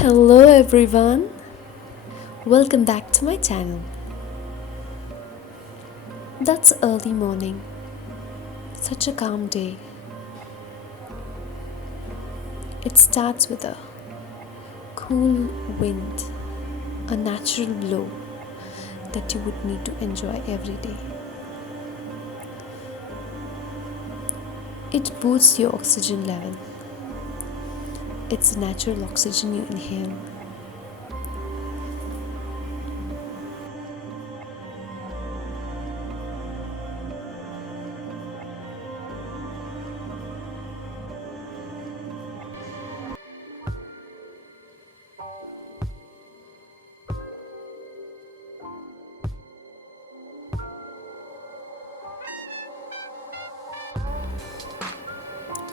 Hello everyone, welcome back to my channel. That's early morning, such a calm day. It starts with a cool wind, a natural blow that you would need to enjoy every day. It boosts your oxygen level. It's the natural oxygen you inhale.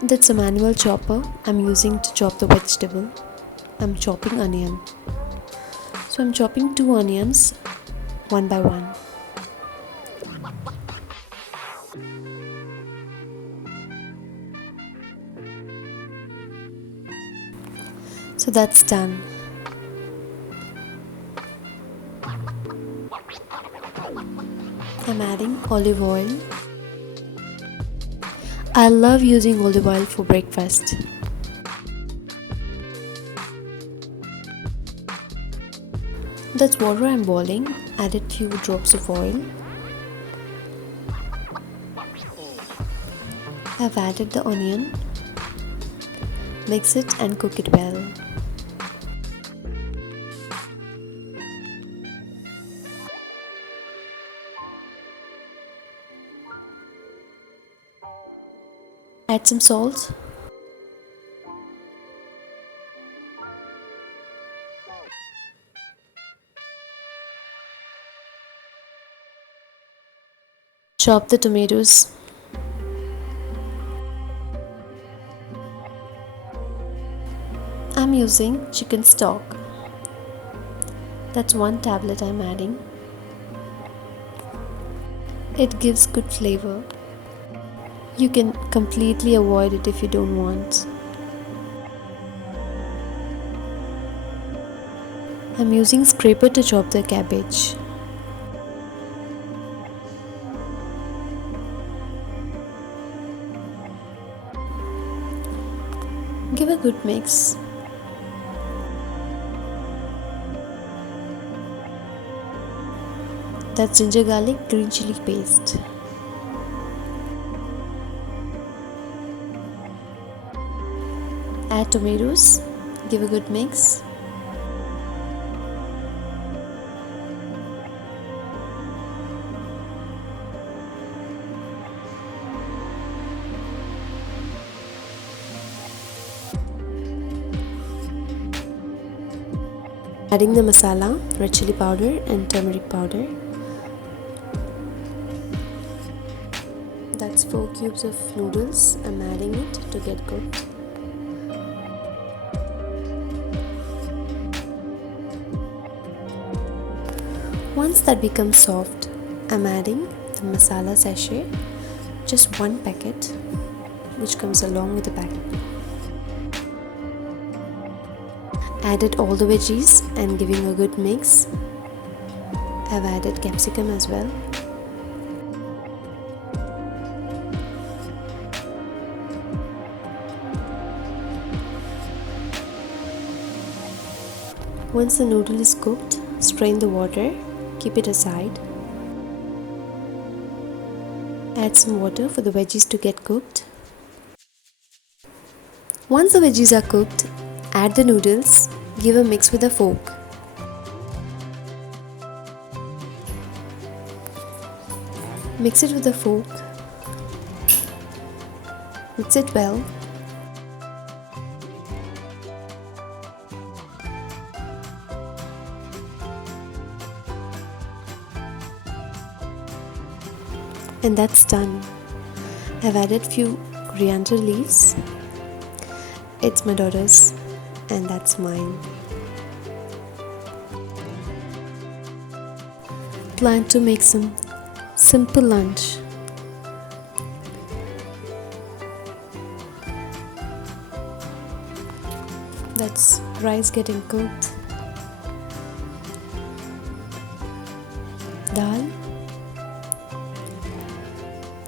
That's a manual chopper I'm using to chop the vegetable. I'm chopping onion. So I'm chopping 2 onions one by one. So that's done. I'm adding olive oil. I love using olive oil for breakfast. That's water I'm boiling. Added few drops of oil. I've added the onion. Mix it and cook it well. Add some salt. Chop the tomatoes. I'm using chicken stock. That's 1 tablet I'm adding. It gives good flavor. You can completely avoid it if you don't want. I'm using scraper to chop the cabbage. Give a good mix. That's ginger garlic green chili paste. Add tomatoes. Give a good mix. Adding the masala, red chili powder and turmeric powder. That's 4 cubes of noodles. I'm adding it to get cooked. Once that becomes soft, I'm adding the masala sachet, just 1 packet, which comes along with the packet. Added all the veggies and giving a good mix. I've added capsicum as well. Once the noodle is cooked, strain the water, keep it aside. Add some water for the veggies to get cooked. Once the veggies are cooked, add the noodles, give a mix with a fork. Mix it with a fork. Mix it well. And that's done. I've added few coriander leaves. It's my daughter's and that's mine. Plan to make some simple lunch. That's rice getting cooked. Dal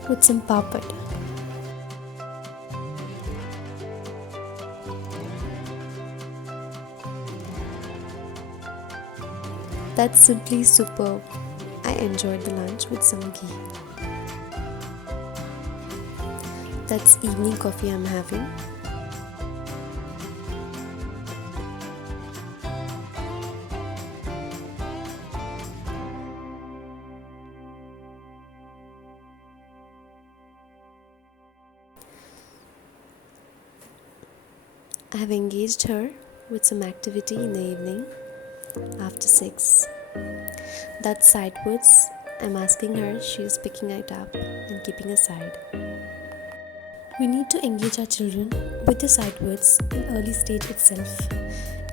with some papad. That's simply superb. I enjoyed the lunch with some ghee. That's evening coffee I'm having. I have engaged her with some activity in the evening after 6. That's sidewards. I'm asking her, she is picking it up and keeping aside. We need to engage our children with the sight words in early stage itself.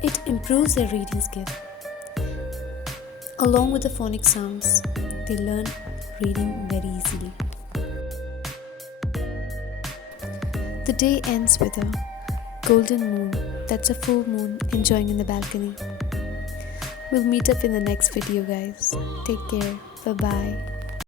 It improves their reading skill. Along with the phonic sounds, they learn reading very easily. The day ends with a golden moon. That's a full moon enjoying in the balcony. We'll meet up in the next video, guys. Take care. Bye-bye.